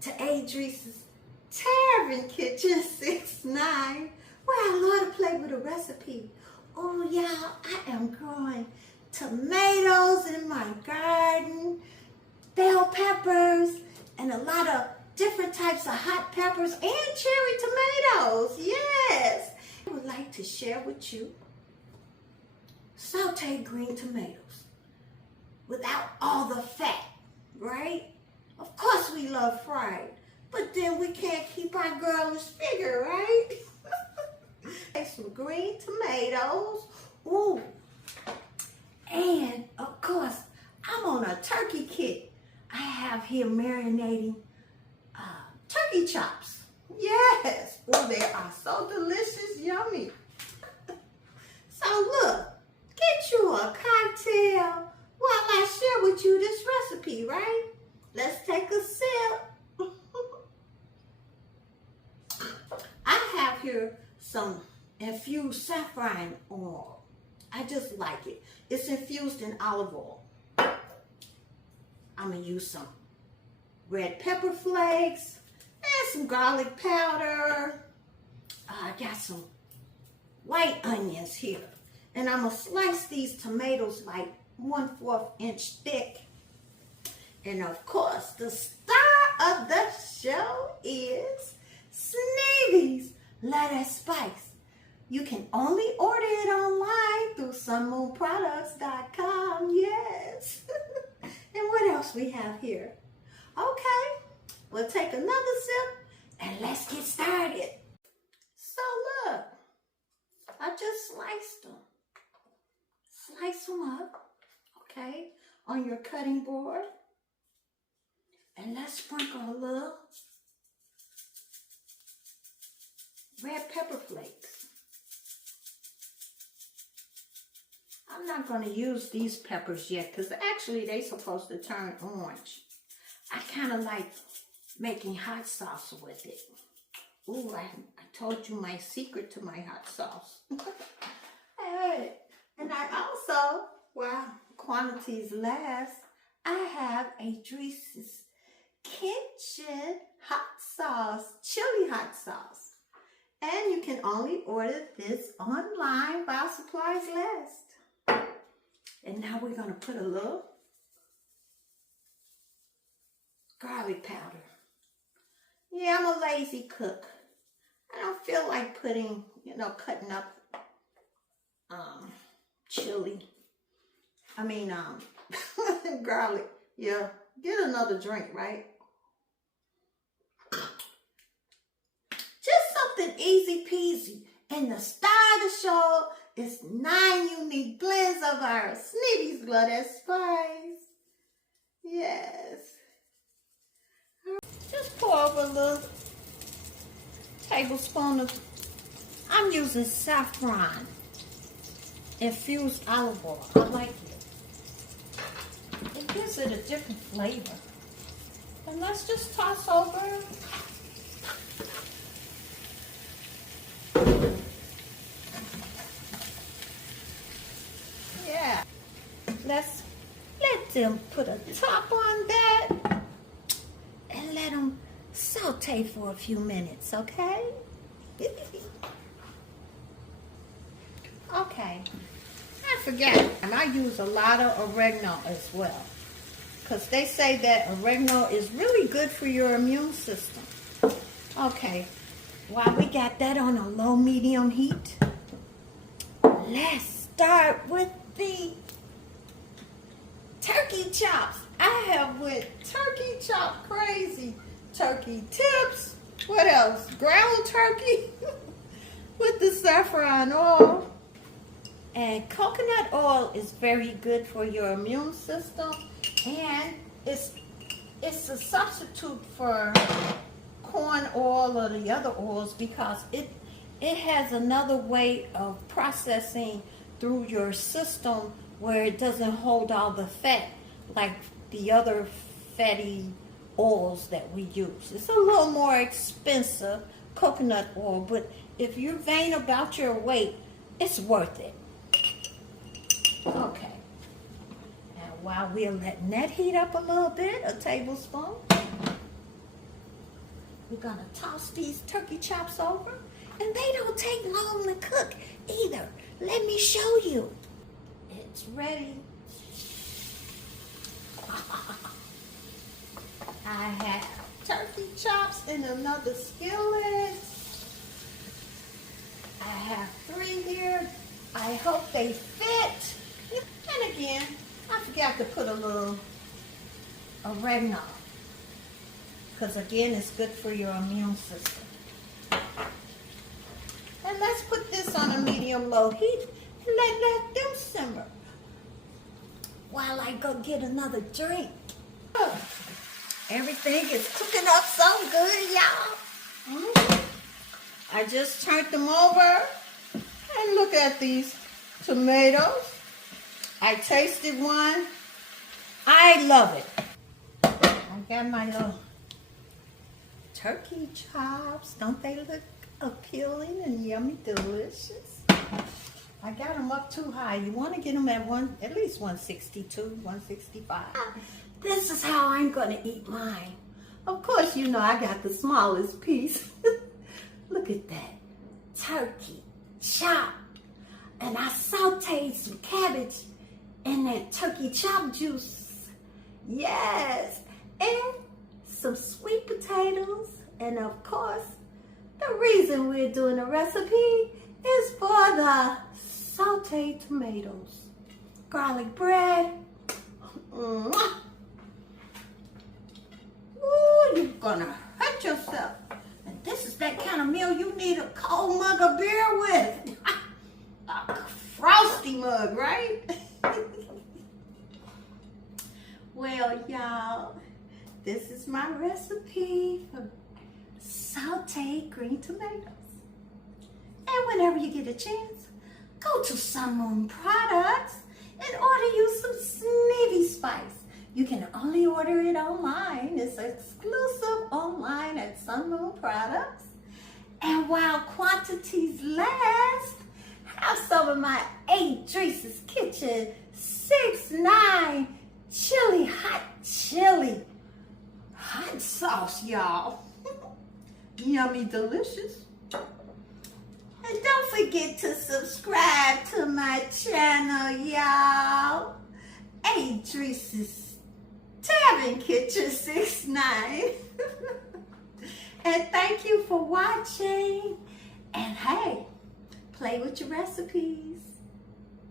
to Adrice's Tavern Kitchen 6'9", where I love to play with a recipe. Oh y'all, I am growing tomatoes in my garden, bell peppers, and a lot of different types of hot peppers and cherry tomatoes. Yes, I would like to share with you sauteed green tomatoes without all the fat, right? Of course we love fried, but then we can't keep our girlish figure, right? Some green tomatoes. Ooh. And of course, I'm on a turkey kick. I have here marinating turkey chops. Yes. Oh, they are so delicious, yummy. So look, get you a cocktail while I share with you this recipe, right? Let's take a sip. I have here some infused saffron oil. I just like it. It's infused in olive oil. I'm gonna use some red pepper flakes and some garlic powder. I got some white onions here. And I'm gonna slice these tomatoes like 1/4 inch thick. And of course, the star of the show is Sneavy's lettuce spice. You can only order it online through sunmoonproducts.com. Yes. And what else we have here? Okay, we'll take another sip and let's get started. So look, I just sliced them. Slice them up, okay, on your cutting board. And let's sprinkle a little red pepper flakes. I'm not going to use these peppers yet because actually they're supposed to turn orange. I kind of like making hot sauce with it. Ooh, I told you my secret to my hot sauce. Hey, and I also, while quantities last, I have Adrice's Kitchen hot sauce, chili hot sauce. And you can only order this online while supplies last. And now we're going to put a little garlic powder. Yeah, I'm a lazy cook. I don't feel like putting, cutting up chili. Garlic. Yeah, get another drink, right? Just something easy peasy. And the star of the show is 9 unique blends of our Sneavy's lettuce spice. Yes. Just pour over a little tablespoon of, I'm using saffron-infused olive oil. I like it. It gives it a different flavor. And let's just toss over. Yeah. Let's let them put a top on that and let them saute for a few minutes, okay? Okay. I forgot. And I use a lot of oregano as well. Because they say that oregano is really good for your immune system. Okay. While we got that on a low-medium heat, let's start with the turkey chops. I have went turkey chop crazy. Turkey tips. What else? Ground turkey with the saffron oil. And coconut oil is very good for your immune system. And it's a substitute for corn oil or the other oils because it has another way of processing through your system where it doesn't hold all the fat like the other fatty oils that we use. It's a little more expensive, coconut oil, but if you're vain about your weight, it's worth it. Okay. Now while we're letting that heat up a little bit, a tablespoon, We're gonna toss these turkey chops over, and they don't take long to cook either. Let me show you. It's ready. I have turkey chops in another skillet. I have 3 here. I hope they fit. And again, I forgot to put a little oregano, because again, it's good for your immune system. And let's put this on a medium-low heat and let them simmer while I go get another drink. Oh, everything is cooking up so good, y'all. I just turned them over, and look at these tomatoes. I tasted one. I love it. I got my little turkey chops. Don't they look appealing and yummy, delicious? I got them up too high. You want to get them at least 162, 165. This is how I'm going to eat mine. Of course, you know I got the smallest piece. Look at that. Turkey chop. And I sauteed some cabbage in that turkey chop juice. Yes. And some sweet potatoes. And of course, the reason we're doing a recipe is for the sauteed tomatoes. Garlic bread. Mwah. Ooh, you're gonna hurt yourself. And this is that kind of meal you need a cold mug of beer with. A frosty mug, right? Well, y'all, this is my recipe for sauteed green tomatoes. And whenever you get a chance, go to Sun Moon Products and order you some Sneavy spice. You can only order it online. It's exclusive online at Sun Moon Products. And while quantities last, have some of my 8 Dreese's Kitchen 6-9 chili hot sauce, y'all. Yummy, delicious. And don't forget to subscribe to my channel, y'all. 8 Dreese's Tavern Kitchen 6-9. And thank you for watching. And hey, play with your recipes.